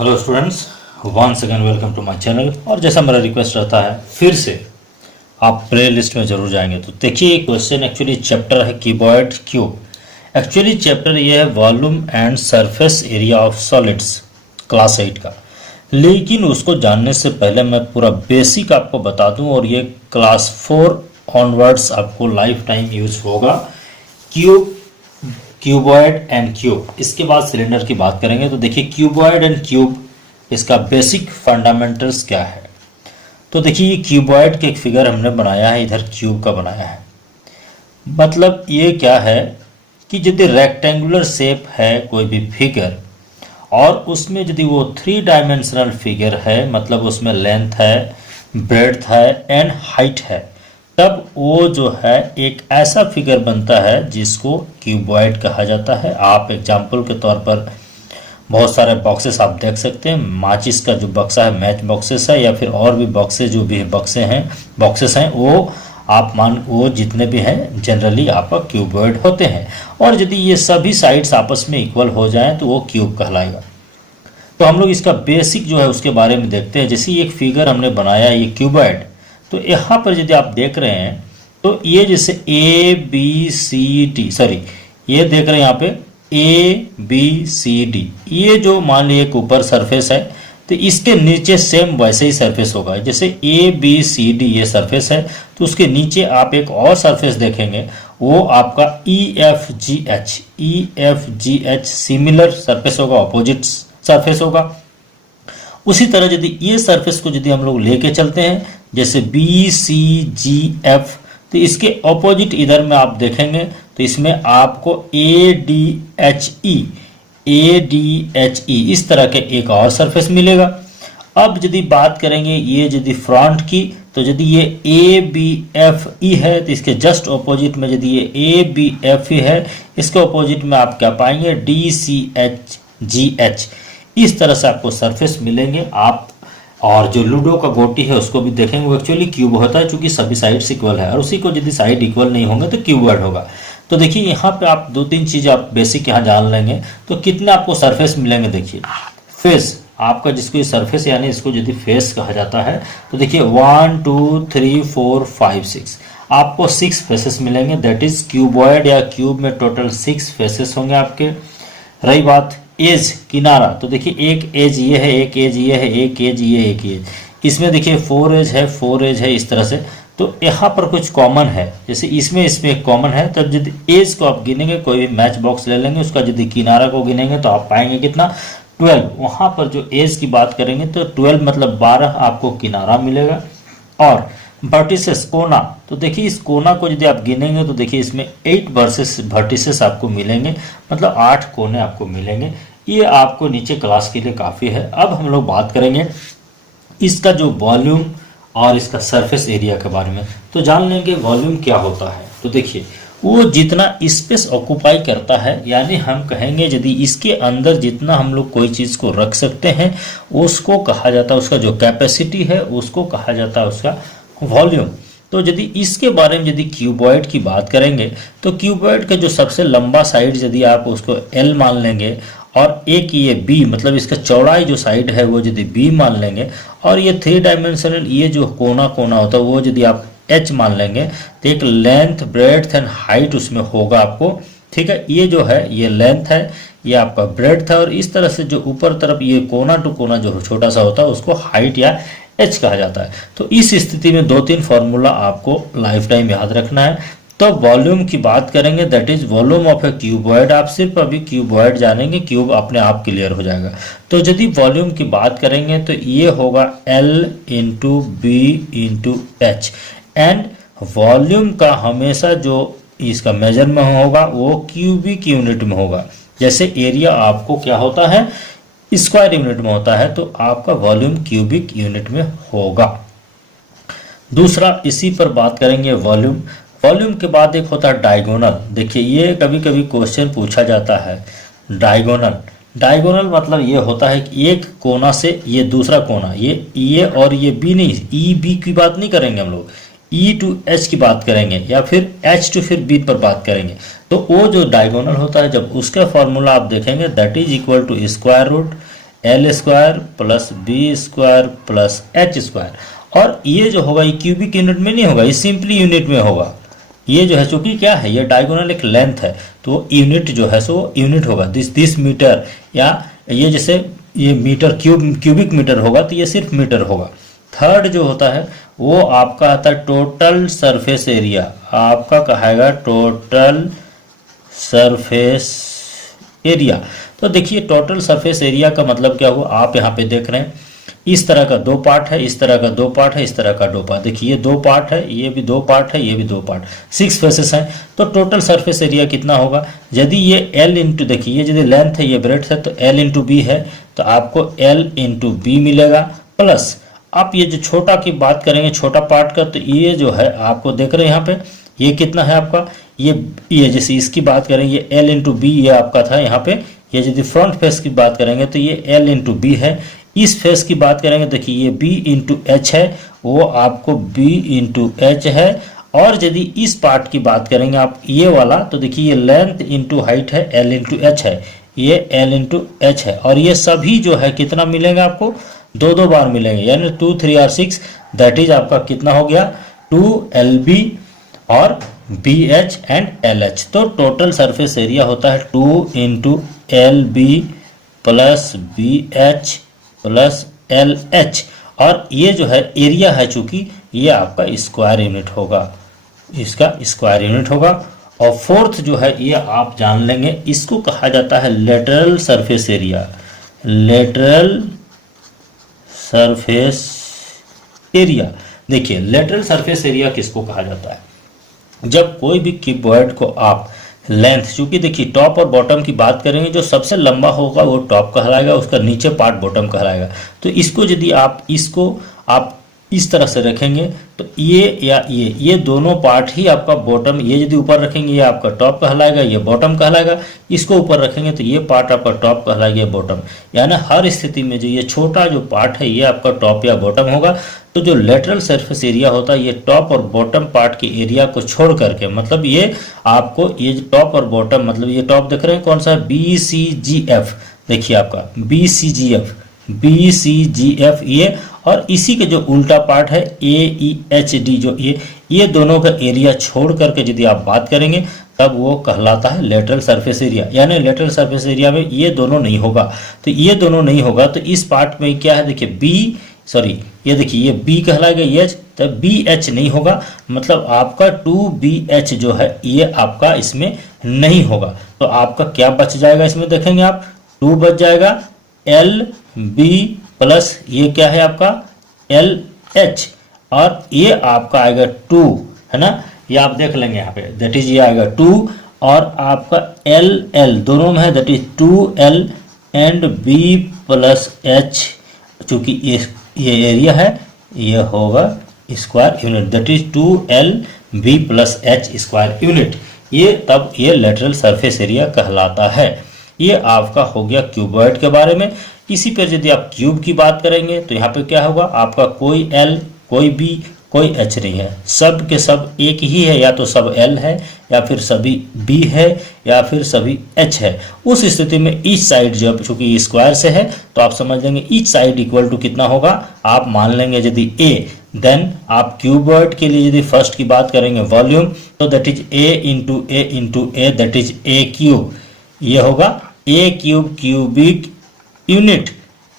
Hello students, once again welcome to my channel. और जैसा मेरा रिक्वेस्ट रहता है, फिर से आप प्ले लिस्ट में जरूर जाएंगे। तो देखिए, क्वेश्चन एक्चुअली चैप्टर है कीबॉयड क्यूब। एक्चुअली चैप्टर ये है volume and surface area of solids, class 8 का। लेकिन उसको जानने से पहले मैं पूरा बेसिक आपको बता दूं, और ये क्लास 4 ऑनवर्ड्स आपको लाइफ टाइम यूज होगा। क्यूब, क्यूबॉइड एंड क्यूब, इसके बाद सिलेंडर की बात करेंगे। तो देखिए, क्यूबॉइड एंड क्यूब, इसका बेसिक फंडामेंटल्स क्या है। तो देखिए, ये क्यूबॉइड के एक फिगर हमने बनाया है, इधर क्यूब का बनाया है। मतलब ये क्या है कि यदि रेक्टेंगुलर शेप है कोई भी फिगर, और उसमें यदि वो 3 डायमेंशनल फिगर है, मतलब उसमें लेंथ है, ब्रेड्थ है एंड हाइट है, तब वो जो है एक ऐसा फिगर बनता है जिसको क्यूबॉइड कहा जाता है। आप एग्जाम्पल के तौर पर बहुत सारे बॉक्सेस आप देख सकते हैं। माचिस का जो बक्सा है, मैच बॉक्सेस है, या फिर और भी बॉक्सेस जो भी बॉक्सेस हैं, वो जितने भी हैं जनरली आपका क्यूबॉइड होते हैं। और यदि ये सभी साइड्स आपस में इक्वल हो जाएं तो वो क्यूब कहलाएगा। तो हम लोग इसका बेसिक जो है उसके बारे में देखते हैं। जैसे एक फिगर हमने बनाया है, ये क्यूबॉइड। तो यहाँ पर यदि आप देख रहे हैं तो ये जैसे A B C D, sorry, ये देख रहे हैं यहाँ पे ए बी सी डी, ये जो मान लीजिए एक ऊपर सरफेस है, तो इसके नीचे सेम वैसे ही सरफेस होगा। जैसे ए बी सी डी ये सरफेस है, तो उसके नीचे आप एक और सरफेस देखेंगे, वो आपका E F G H similar surface होगा, ऑपोजिट सरफेस होगा। उसी तरह यदि ये सरफेस को यदि हम लोग लेके चलते हैं, जैसे बी सी जी एफ, तो इसके ऑपोजिट इधर में आप देखेंगे तो इसमें आपको ए डी एच ई इस तरह के एक और सरफेस मिलेगा। अब यदि बात करेंगे ये यदि फ्रंट की, तो यदि ये ए बी एफ ई है, तो इसके जस्ट ऑपोजिट में यदि ये ए बी एफ ई है, इसके ऑपोजिट में आप क्या पाएंगे, D C H G H. इस तरह से आपको सरफेस मिलेंगे। आप और जो लूडो का गोटी है उसको भी देखेंगे, वो एक्चुअली क्यूब होता है, क्योंकि सभी साइड्स इक्वल है, और उसी को यदि साइड इक्वल नहीं होंगे तो क्यूबॉइड होगा। तो देखिए, यहाँ पे आप 2-3 चीज़ आप बेसिक यहाँ जान लेंगे तो कितने आपको सरफेस मिलेंगे। देखिए, फेस आपका, जिसको ये सरफेस यानी इसको यदि फेस कहा जाता है, तो देखिए 1 2 3 4 5 6 आपको 6 फेसेस मिलेंगे। दैट इज क्यूबॉइड या क्यूब में टोटल 6 फेसेस होंगे आपके। रही बात एज, किनारा, तो देखिए एक एज ये है, एक एज ये है, एक एज ये, एक एज, इसमें देखिए 4 एज है, 4 एज है, इस तरह से। तो यहाँ पर कुछ कॉमन है, जैसे इसमें एक कॉमन है। तब यदि एज को आप गिनेंगे, कोई भी मैच बॉक्स ले लेंगे, उसका यदि किनारा को गिनेंगे तो आप पाएंगे कितना, 12। वहाँ पर जो एज की बात करेंगे तो 12 मतलब 12 आपको किनारा मिलेगा। और वर्टिसेस, कोना, तो देखिए इस कोना को यदि आप गिनेंगे तो देखिए इसमें 8 वर्टिसेस आपको मिलेंगे, मतलब 8 कोने आपको मिलेंगे। ये आपको नीचे क्लास के लिए काफ़ी है। अब हम लोग बात करेंगे इसका जो वॉल्यूम और इसका सरफेस एरिया के बारे में। तो जान लेंगे वॉल्यूम क्या होता है। तो देखिए, वो जितना स्पेस ऑक्यूपाई करता है, यानी हम कहेंगे यदि इसके अंदर जितना हम लोग कोई चीज़ को रख सकते हैं, उसको कहा जाता है, उसका जो कैपेसिटी है उसको कहा जाता है उसका वॉल्यूम। तो यदि इसके बारे में यदि क्यूबॉइड की बात करेंगे, तो क्यूबॉइड का जो सबसे लंबा साइड यदि आप उसको एल मान लेंगे, और एक ये बी, मतलब इसका चौड़ाई जो साइड है वो यदि बी मान लेंगे, और ये 3 डायमेंशनल ये जो कोना होता है वो यदि आप एच मान लेंगे, तो एक लेंथ, ब्रेड्थ एंड हाइट उसमें होगा आपको। ठीक है, ये जो है ये लेंथ है, ये आपका ब्रेड्थ है, और इस तरह से जो ऊपर तरफ ये कोना टू कोना जो छोटा सा होता है उसको हाइट या एच कहा जाता है। तो इस स्थिति में 2-3 फॉर्मूला आपको लाइफ टाइम याद रखना है। तो वॉल्यूम की बात करेंगे, that is volume of A cuboid. आप सिर्फ अभी क्यूबॉइड जानेंगे, क्यूब अपने आप क्लियर हो जाएगा। तो यदि वॉल्यूम की बात करेंगे तो ये होगा L into B into H. And volume का हमेशा जो इसका मेजर में होगा वो क्यूबिक यूनिट में होगा। जैसे एरिया आपको क्या होता है, स्क्वायर यूनिट में होता है, तो आपका वॉल्यूम क्यूबिक यूनिट में होगा। दूसरा, इसी पर बात करेंगे वॉल्यूम। वॉल्यूम के बाद एक होता है डायगोनल। देखिए, ये कभी कभी क्वेश्चन पूछा जाता है, डायगोनल मतलब ये होता है कि एक कोना से ये दूसरा कोना, ये और ये बी नहीं, ई बी की बात नहीं करेंगे हम लोग, ई टू एच की बात करेंगे, या फिर एच टू फिर बी पर बात करेंगे। तो वो जो डायगोनल होता है, जब उसका फॉर्मूला आप देखेंगे, that is equal to square root L square plus B square plus H square. और ये जो होगा ये क्यूबिक यूनिट में नहीं होगा, ये सिंपली यूनिट में होगा। ये जो है चूंकि क्या है, ये डायगोनल एक लेंथ है तो यूनिट जो है सो यूनिट होगा। दिस मीटर, या ये जैसे ये मीटर क्यूबिक मीटर होगा तो ये सिर्फ मीटर होगा। थर्ड जो होता है वो आपका आता है टोटल सरफेस एरिया, आपका कहेगा टोटल सरफेस एरिया। तो देखिए टोटल सरफेस एरिया का मतलब क्या हुआ, आप यहाँ पे देख रहे हैं इस तरह का दो पार्ट है, इस तरह का दो पार्ट है, इस तरह का दो पार्ट। देखिए ये दो पार्ट है, ये भी दो पार्ट है, ये भी दो पार्ट, 6 फेसेस हैं। तो टोटल सरफेस एरिया कितना होगा, यदि ये L इंटू, देखिए ये यदि लेंथ है ये ब्रेड्थ है तो L इंटू बी है तो आपको L इंटू बी मिलेगा। प्लस आप ये जो छोटा की बात करेंगे छोटा पार्ट का, तो ये जो है आपको देख रहे हैं यहाँ पे ये कितना है आपका, ये जैसे इसकी बात करें ये L इंटू बी ये आपका था यहाँ पे। ये यदि फ्रंट फेस की बात करेंगे तो ये L इंटू बी है। इस फेस की बात करेंगे देखिए ये B इंटू एच है, वो आपको B इंटू एच है। और यदि इस पार्ट की बात करेंगे आप ये वाला, तो देखिए ये लेंथ इंटू हाइट है, L इंटू एच है, ये L इंटू एच है। और ये सभी जो है कितना मिलेंगे आपको, दो दो बार मिलेंगे, यानी 2 3 और 6, दैट इज आपका कितना हो गया 2LB और BH एंड LH। तो टोटल सरफेस एरिया होता है 2 into LB plus BH plus LH। और ये जो है एरिया है चूंकि ये आपका स्क्वायर यूनिट होगा, इसका स्क्वायर यूनिट होगा। और फोर्थ जो है ये आप जान लेंगे, इसको कहा जाता है lateral surface area. Lateral surface area, देखिए लेटरल सरफेस एरिया किसको कहा जाता है, जब कोई भी क्यूबॉइड को आप लेंथ, चूंकि देखिए टॉप और बॉटम की बात करेंगे, जो सबसे लंबा होगा वो टॉप कहलाएगा, उसका नीचे पार्ट बॉटम कहलाएगा। तो इसको यदि आप इसको आप इस तरह से रखेंगे तो ये या ये दोनों पार्ट ही आपका बॉटम, ये यदि ऊपर रखेंगे ये आपका टॉप कहलाएगा, ये बॉटम कहलाएगा। इसको ऊपर रखेंगे तो ये पार्ट आपका टॉप कहलाएगा, ये बॉटम। यानी हर स्थिति में जो ये छोटा जो पार्ट है ये आपका टॉप या बॉटम होगा। तो जो लेटरल सरफेस एरिया होता है ये टॉप और बॉटम पार्ट के एरिया को छोड़ करके, मतलब ये आपको ये टॉप और बॉटम, मतलब ये टॉप देख रहे हैं कौन सा है, BCGF, देखिए आपका BCGF ये, और इसी के जो उल्टा पार्ट है AEHD, जो ये दोनों का एरिया छोड़ करके यदि आप बात करेंगे तब वो कहलाता है लेटरल सरफेस एरिया। यानी लेटरल सरफेस एरिया में ये दोनों नहीं होगा। तो ये दोनों नहीं होगा तो इस पार्ट में क्या है, देखिए ये देखिए ये B कहलाएगा H, तो BH नहीं होगा, मतलब आपका 2BH जो है ये आपका इसमें नहीं होगा। तो आपका क्या बच जाएगा इसमें, देखेंगे आप 2 बच जाएगा, LB प्लस ये क्या है आपका LH, और ये आपका आएगा 2, है ना, ये आप देख लेंगे यहाँ पे, दैट इज ये आएगा 2, और आपका LL दोनों में है, that is 2L and B plus H, चूंकि ये एरिया है ये होगा square unit, that is 2LB plus H square unit. ये तब ये लेटरल सरफेस एरिया कहलाता है। ये आपका हो गया क्यूबॉइड के बारे में। इसी पर यदि आप क्यूब की बात करेंगे तो यहाँ पे क्या होगा, आपका कोई L कोई B कोई H नहीं है, सब के सब एक ही है, या तो सब L है या फिर सभी B है या फिर सभी H है। उस स्थिति में ईच साइड जब चूंकि स्क्वायर से है तो आप समझ लेंगे ईच साइड इक्वल टू कितना होगा, आप मान लेंगे यदि A, देन आप क्यूबॉइड के लिए यदि फर्स्ट की बात करेंगे वॉल्यूम, तो that is A into A into A, that is A cube, ये होगा A क्यूब क्यूबिक यूनिट।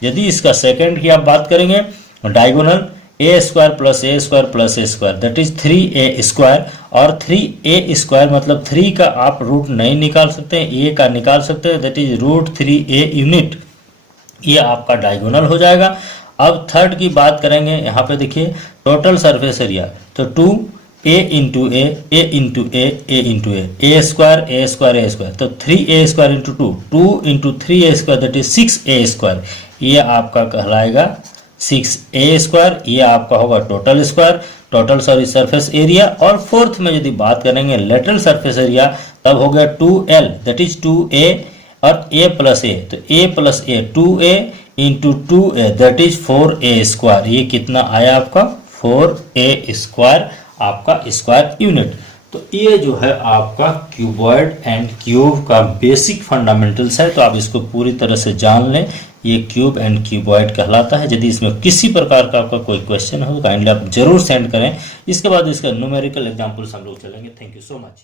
यदि इसका सेकंड की आप बात करेंगे diagonal, A square plus A square plus A square, that is 3A square, और 3A स्क्वायर मतलब 3 का आप रूट नहीं निकाल सकते हैं, A का निकाल सकते हैं, that is root 3A unit, ये आपका डायगोनल हो जाएगा। अब थर्ड की बात करेंगे, यहाँ पे देखिए टोटल सरफेस एरिया, तो 2A into A into A into A square, तो 3A square into 2 into 3A square, that is 6A square, ये आपका कहलाएगा 6A स्क्वायर, ये आपका होगा टोटल सरफेस एरिया। और फोर्थ में यदि बात करेंगे लेटरल सरफेस एरिया, तब हो गया 2L, दैट इज 2A और A प्लस A, तो A plus A 2A into 2A, that is 4A square, ये कितना आया आपका 4A स्क्वायर, आपका स्क्वायर यूनिट। तो ये जो है आपका क्यूबॉइड एंड क्यूब का बेसिक फंडामेंटल्स है, तो आप इसको पूरी तरह से जान लें। ये क्यूब एंड क्यूबॉइड कहलाता है। यदि इसमें किसी प्रकार का आपका कोई क्वेश्चन हो काइंडली आप जरूर सेंड करें। इसके बाद इसका न्यूमेरिकल एग्जांपल्स हम लोग चलेंगे। Thank you so much.